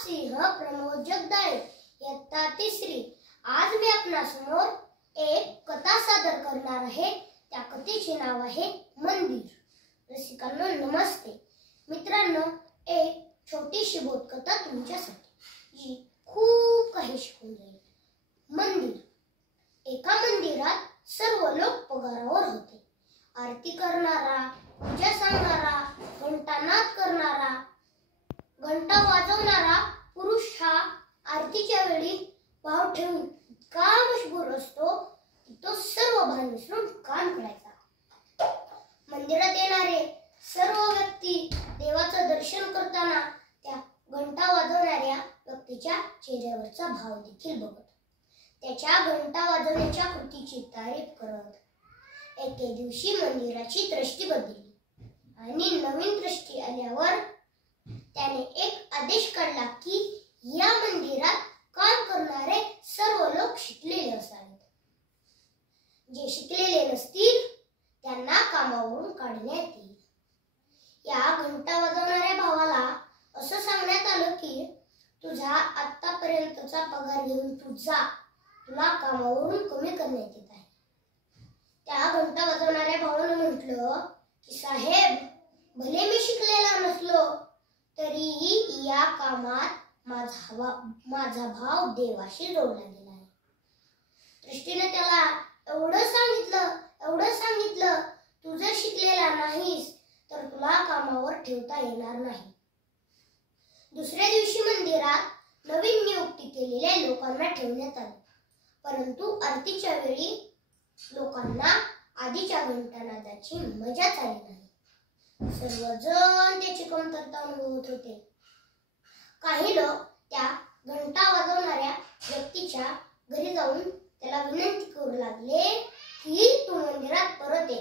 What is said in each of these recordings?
सिंह प्रमोद जगदाळे इयत्ता 3री। आज मी आपणासमोर एक कथा सादर करणार आहे। त्या कथेचे नाव आहे मंदिर। रसिकांनो नमस्ते। मित्रांनो, एक छोटीशी बोधकथा तुमच्यासाठी जी खूप काही शिकवून जाईल। मंदिर। एका मंदिरात सर्व लोक पगारावर होते। आरती करणारा, पूजा सांगणारा, घंटानाद करणारा, घंटा वाजवणारा पुरुष हा आरतीच्या वेळी भाव ठेवून इतका मशगूर असतो की तो सर्व भान विसरून काम करायचा। मंदिरात येणारे सर्व व्यक्ती देवाचं दर्शन करताना त्या घंटा वाजवणाऱ्या व्यक्तीच्या चेहऱ्यावरचा भाव देखील बघत, त्याच्या घंटा वाजवण्याच्या कृतीची तारीफ करत। एके दिवशी मंदिराची दृष्टी बदलली आणि नवीन दृष्टी आल्यावर त्याने एक आदेश काढला की या मंदिरात काम करणारे सर्व लोक शिकलेले असावेत। जे शिकलेले नसतील त्यांना कामावरून काढण्यात येईल। या घंटा वाजवणाऱ्या भावाला असं सांगण्यात आलं की तुझा आतापर्यंतचा पगार घेऊन तू जा, तुला कामावरून कमी करण्यात येत आहे। त्या घंटा वाजवणाऱ्या भावाने म्हटलं की साहेब, भले मी शिकलेला नसलो तरीही या कामात माझा भाव देवाशी जोडला गेला आहे। दृष्टीने त्याला एवढं सांगितलं, तू जर शिकलेला नाहीस तर तुला कामावर ठेवता येणार नाही। दुसऱ्या दिवशी मंदिरात नवीन नियुक्ती केलेल्या लोकांना ठेवण्यात आले, परंतु आरतीच्या वेळी लोकांना आधीच्या घंटानादाची मजाच आली नाही। सर्वजण त्याची कमतरता अनुभवत होते। काही लोक त्या घंटा वाजवणाऱ्या व्यक्तीच्या घरी जाऊन त्याला विनंती करू लागले की तू मंदिरात परत ये।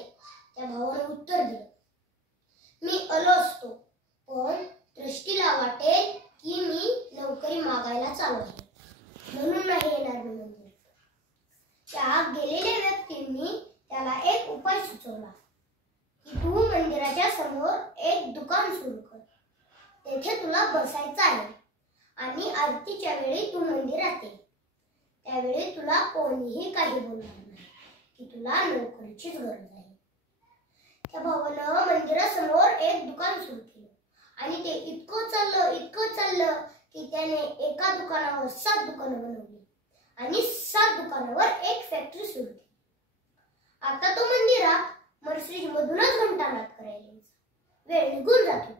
त्या भावाने उत्तर दिलं, मी आलो असतो, पण दृष्टीला वाटेल की मी नोकरी मागायला चालू आहे, म्हणून नाही येणार मी मंदिरात। त्या गेलेल्या व्यक्तींनी त्याला एक उपाय सुचवला की तू मंदिराच्या समोर एक दुकान सुरू कर, तेथे तुला बसायचं आहे आणि आरतीच्या वेळी तू मंदिरात ये। त्यावेळी तुला कोणीही काही बोलणार नाही की तुला नोकरीचीच गरज आहे। त्या भावानं मंदिरासमोर एक दुकान सुरू केलं आणि ते इतकं चाललं की त्याने एका दुकानावर 7 दुकानं बनवली आणि 7 दुकानावर एक फॅक्टरी सुरू केली। आता तो मंदिरात मर्सिडीज मधूनच घंटानाद करायला वेळ निघून जात होती।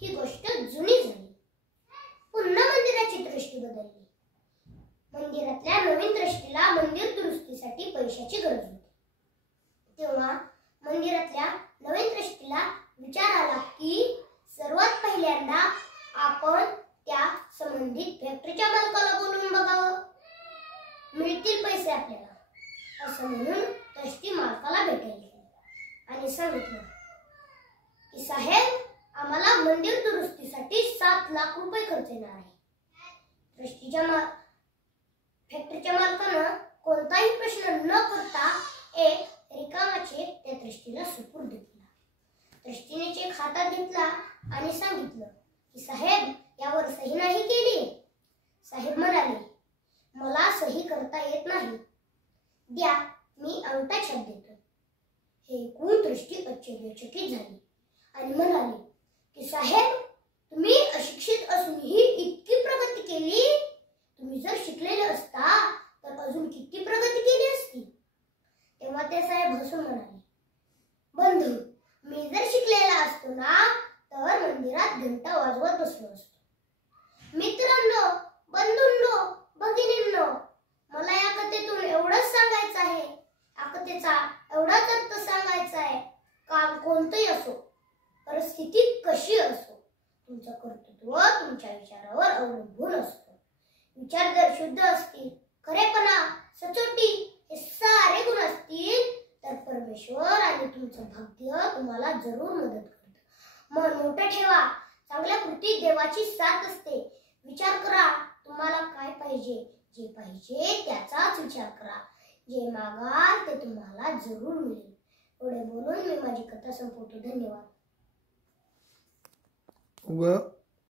ही गोष्ट जुनी झाली। पुन्हा मंदिराची दृष्टी बदलली। मंदिरातल्या नवीन दृष्टीला मंदिर दुरुस्तीसाठी पैशाची गरज होती। तेव्हा मंदिरातल्या नवीन दृष्टीला विचार आला की सर्वात पहिल्यांदा आपण त्या संबंधित फॅक्टरीच्या मालकाला बोलून बघावं, मिळतील पैसे आपल्याला, असं म्हणून दृष्टी मालकाला भेटायला गेली आणि सांगितलं की साहेब, आम्हाला मंदिर दुरुस्तीसाठी 7 लाख रुपये खर्च येणार आहे। फॅक्टरीच्या मालकानं कोणताही प्रश्न न करता एक रिकामा चेक त्या दृष्टीला सुपूर्द केला। दृष्टीने चेक हातात घेतला आणि सांगितलं की साहेब, यावर सही नाही केली। साहेब म्हणाले, मला सही करता येत नाही, द्या, मी अंगठा छाप देतो। हे ऐकून दृष्टी आश्चर्यचकित झाली आणि म्हणाली की साहेब, तुम्ही अशिक्षित असूनही इतकी प्रगती केली। तुम्ही जर शिकलेले असता तर अजून किती प्रगती केली असती। तेव्हा ते साहेब हसून म्हणाले, बंधू, मी जर शिकलेला असतो ना तर मंदिरात घंटा वाजवत बसलो असतो। मित्रांनो, बंधूंनो, भगिनींनो, मला या कथेतून एवढंच सांगायचं आहे, या कथेचा एवढाच अर्थ सांगायचा आहे, काम कोणतंही असो, परिस्थिती कशी असो, तुमचं कर्तृत्व तुमच्या विचारावर अवलंबून असतं। विचार जर शुद्ध असतील, खरेपणा, सचोटी हे सारे गुण असतील तर परमेश्वर आणि तुमचं भाग्य तुम्हाला जरूर मदत करतं। मन मोठं ठेवा, चांगल्या कृतीत देवाची साथ असते। विचार करा, तुम्हाला काय पाहिजे, जे पाहिजे त्याचाच विचार करा, जे मागाल ते तुम्हाला जरूर मिळेल। एवढे बोलून मी माझी कथा संपवतो। धन्यवाद।